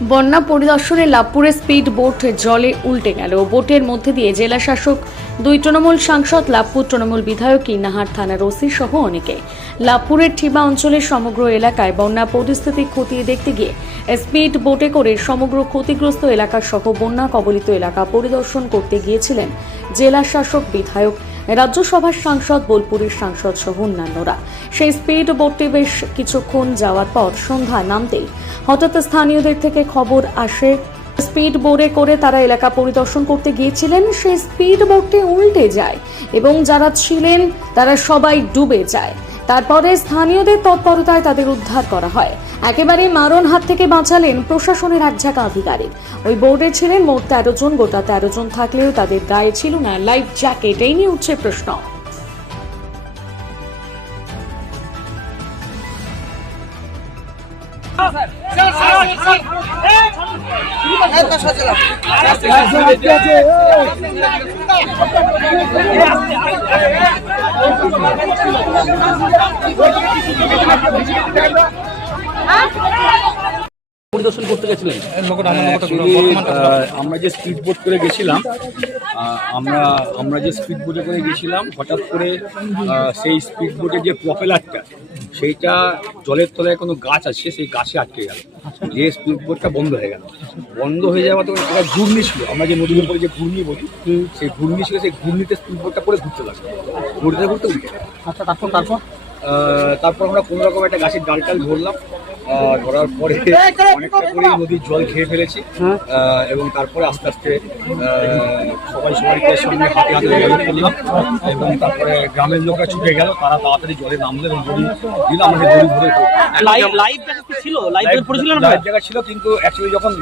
বন্যা পরিদর্শনে লাভপুরে speed boat জলে উল্টে গেল। বোটের মধ্যে দিয়ে জেলা শাসক, 2 তৃণমূল সাংসদ, লাভপুর তৃণমূল বিধায়ক, কিন্নাহার থানার ওসি সহ অনেকে। লাভপুরের ঠিবা অঞ্চলের সমগ্র এলাকায় বন্যা পরিস্থিতি খতিয়ে দেখতে গিয়ে স্পিড বোটে করে সমগ্র ক্ষতিগ্রস্ত এলাকা সহ বন্যা কবলিত এলাকা পরিদর্শন করতে গিয়েছিলেন জেলা শাসক, বিধায়ক, রাজ্যসভার সাংসদ, বোলপুরের সাংসদ সহ অন্যান্যরা। সেই স্পিড বোটটি বেশ কিছুক্ষণ যাওয়ার পর সন্ধ্যা নামতেই হঠাৎ স্থানীয়দের থেকে খবর আসে স্পিড বোটে করে তারা এলাকা পরিদর্শন করতে গিয়েছিলেন। সেই স্পিড বোটটি উল্টে যায় এবং যারা ছিলেন তারা সবাই ডুবে যায়। তারপরে স্থানীয়দের তৎপরতায় তাদের উদ্ধার করা হয়। একেবারে মারণ হাত থেকে বাঁচালেন প্রশাসনের এক ঝাঁক আধিকারিক। ওই বোর্ডে ছিলেন মোট 13 জন। গোটা 13 জন থাকলেও তাদের গায়ে ছিল না লাইফ জ্যাকেট। এই নিয়ে উঠছে প্রশ্ন। পরিদর্শন করতে গেছিলেন? আমরা যে স্পিড বোট করে গেছিলাম, যে স্পিড বোটে করে গেছিলাম, হঠাৎ করে সেই স্পিড বোটের যে প্রপেলারটা, সেইটা জলের তলায় কোনো গাছ আছে, সেই গাছে আটকে গেল। যে স্পিড বোটটা বন্ধ হয়ে গেল। বন্ধ হয়ে যাওয়া তো একটা ঘূর্ণি ছিল, আমরা যে নদীর উপরে যে ঘূর্ণি বলি, সেই ঘূর্ণি ছিল, সেই ঘূর্ণিতে স্পিড বোটটা পরে ঘুরতে লাগলো, ঘুরতে ঘুরতে উঠে। আচ্ছা, তারপর আমরা কোনো রকম একটা গাছের ডাল ধরলাম। ধরার পরে অনেকটা করে নদীর জল খেয়ে ফেলেছি এবং তারপরে আস্তে আস্তে সবাইকে সঙ্গে হাতে হাতে জল করলাম এবং তারপরে গ্রামের লোকরা ছুটে গেল, তারা তাড়াতাড়ি জলে নামলো এবং দড়ি দিল, আমাকে দড়ি ধরে লাইভ জায়গা ছিল, কিন্তু অ্যাকচুয়ালি যখন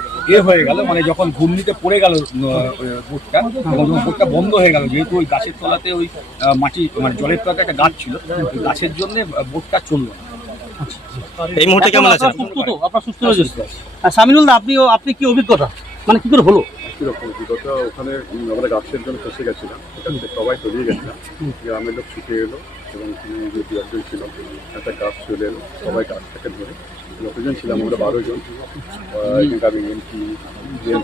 হয়ে গেল, মানে যখন ঘূর্ণিতে পড়ে গেল বোটটা, এবং বোটটা বন্ধ হয়ে গেল, যেহেতু ওই গাছের তলাতে ওই মাটি, মানে জলের তলাতে একটা গাছ ছিল, গাছের জন্য বোটটা চললো। এই মুহূর্তে কেমন আছেন? সুস্থ তো? আপনার সুস্থ হয়েছে? সামিনুল দা, আপনি কি অভিজ্ঞতা, মানে কি করে হলো? কিরকম অভিজ্ঞতা? ওখানে আমরা গাছের জন্য ফেসে গেছিলাম, সবাই তলিয়ে গেছিলাম, গ্রামের লোক ছুটে এলো এবং যে বিয়ারই ছিল একটা গাছ চলে এলো, সবাই গাছটাকে ধরে যতজন ছিলাম আমরা 12 জন। এখানকার এমপি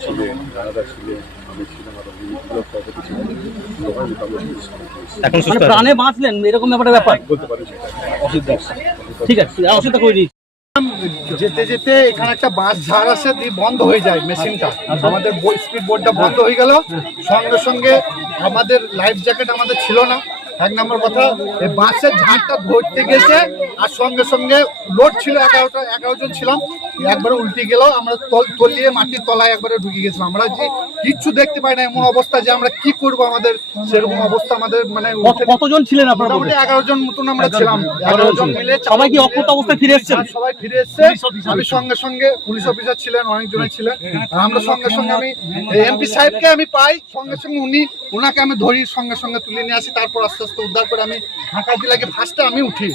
ছিলেন, রানাদা ছিলেন, আমি ছিলাম, আরো বিভিন্ন সভাপতি ছিলেন, সবাই মোটামুটি এখন প্রাণে বাঁচলেন, এরকম ব্যাপার বলতে পারি। সেটা অসুবিধা। ঠিক আছে, অসুবিধা করে দিই। যেতে যেতে এখানে একটা বাস ঝাড় আসে, দিয়ে বন্ধ হয়ে যায় মেশিনটা। আমাদের স্পিড বোটটা বন্ধ হয়ে গেল। সঙ্গে সঙ্গে আমাদের লাইফ জ্যাকেট আমাদের ছিল না, 1 নম্বর কথা। এই বাসের ঝাড়টা ধরতে গেছে, আর সঙ্গে সঙ্গে লোড ছিল 11 জন ছিলাম, একবারে উল্টে গেল। আমরা তলিয়ে মাটির তলায় একবারে ঢুকে গেছিলাম। আমরা যে কিচ্ছু দেখতে পাই না, এমন অবস্থা যে আমরা কি করবো, আমাদের সেরকম অবস্থা। আমাদের মানে কতজন ছিলেন আপনারা? মোটামুটি 11 জন মতন আমরা ছিলাম। 11 জন মিলে সবাই কি অক্ষত অবস্থায় ফিরে এসেছেন? সবাই ফিরে এসছে। আমি সঙ্গে সঙ্গে পুলিশ অফিসার ছিলেন, অনেকজনই ছিলেন। আমরা সঙ্গে সঙ্গে আমি এমপি সাহেবকে আমি পাই, সঙ্গে সঙ্গে ওনাকে আমি ধরি, সঙ্গে সঙ্গে তুলে নিয়ে আসি। তারপর আস্তে আস্তে উদ্ধার করে আমি ঢাকা জেলাকে ফার্স্টে আমি উঠি।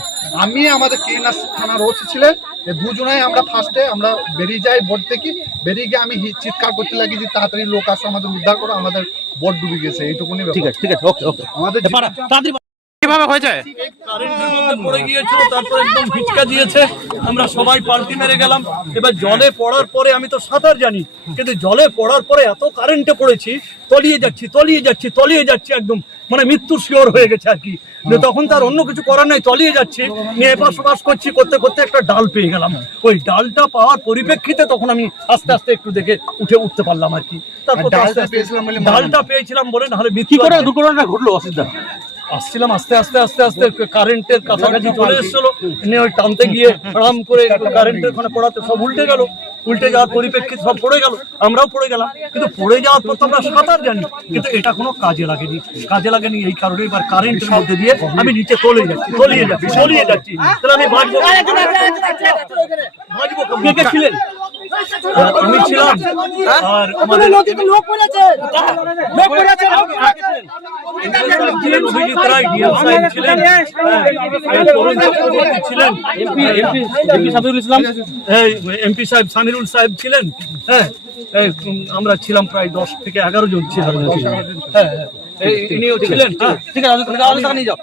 আমি আমাদের কিন্নাহার থানার ওসি ছিলেন, এই দুজনাই আমরা ফার্স্টে আমরা বেরিয়ে যাই বোট থেকে। বেরিয়ে গিয়ে আমি চিৎকার করতে লাগি যে তাড়াতাড়ি লোক আসো, আমাদের উদ্ধার করো, আমাদের বোট ডুবে গেছে। এইটুকুনি। ঠিক আছে, ওকে। আমাদের কিভাবে হয়েছে? পড়ে গিয়েছিল, তারপর একদম ভিজকা দিয়েছে, আমরা সবাই পাল্টি মেরে গেলাম। এবার জলে পড়ার পরে, আমি তো সাঁতার জানি, কিন্তু জলে পড়ার পরে এত কারেন্টে পড়েছি, তলিয়ে যাচ্ছি একদম, মানে মৃত্যুর শিওর হয়ে গেছে আর কি। তখন তার অন্য কিছু করার নাই, তলিয়ে যাচ্ছি, নিয়ে এপাশ ওপাশ করতে করতে একটা ডাল পেয়ে গেলাম। ওই ডালটা পাওয়ার পরিপ্রেক্ষিতে তখন আমি আস্তে আস্তে একটু দেখে উঠতে পারলাম আর কি। তারপর ডালটা পেয়েছিলাম বলে, নাহলে কি করে দুর্ঘটনাটা ঘটলো? অসুবিধা আসছিলাম, আস্তে আস্তে কারেন্টের কাছাকাছি চলে এসেছিল, নিয়ে ওই টানতে গিয়ে আরাম করে কারেন্টের ওখানে পড়াতে সব উল্টে যাওয়ার পরিপ্রেক্ষিতে সব পড়ে গেল, আমরাও পড়ে গেলাম। কিন্তু পড়ে যাওয়ার পর তো আমরা সাঁতার জানি, কিন্তু এটা কোনো কাজে লাগেনি। এই কারণে এবার কারেন্টের মধ্যে দিয়ে আমি নিচে তলিয়ে যাচ্ছি। তাহলে আমি বাঁচবো? কে ছিলেন? আমি ছিলাম, আর আমাদের অভিজিৎ রায় ডিএম সাহেব ছিলেন, এমপি সাহেব সামিরুল সাহেব ছিলেন। হ্যাঁ, আমরা ছিলাম প্রায় 10 থেকে 11 জন ছিলাম। হ্যাঁ, ইনিও ছিলেন। ঠিক আছে, নিয়ে যাও।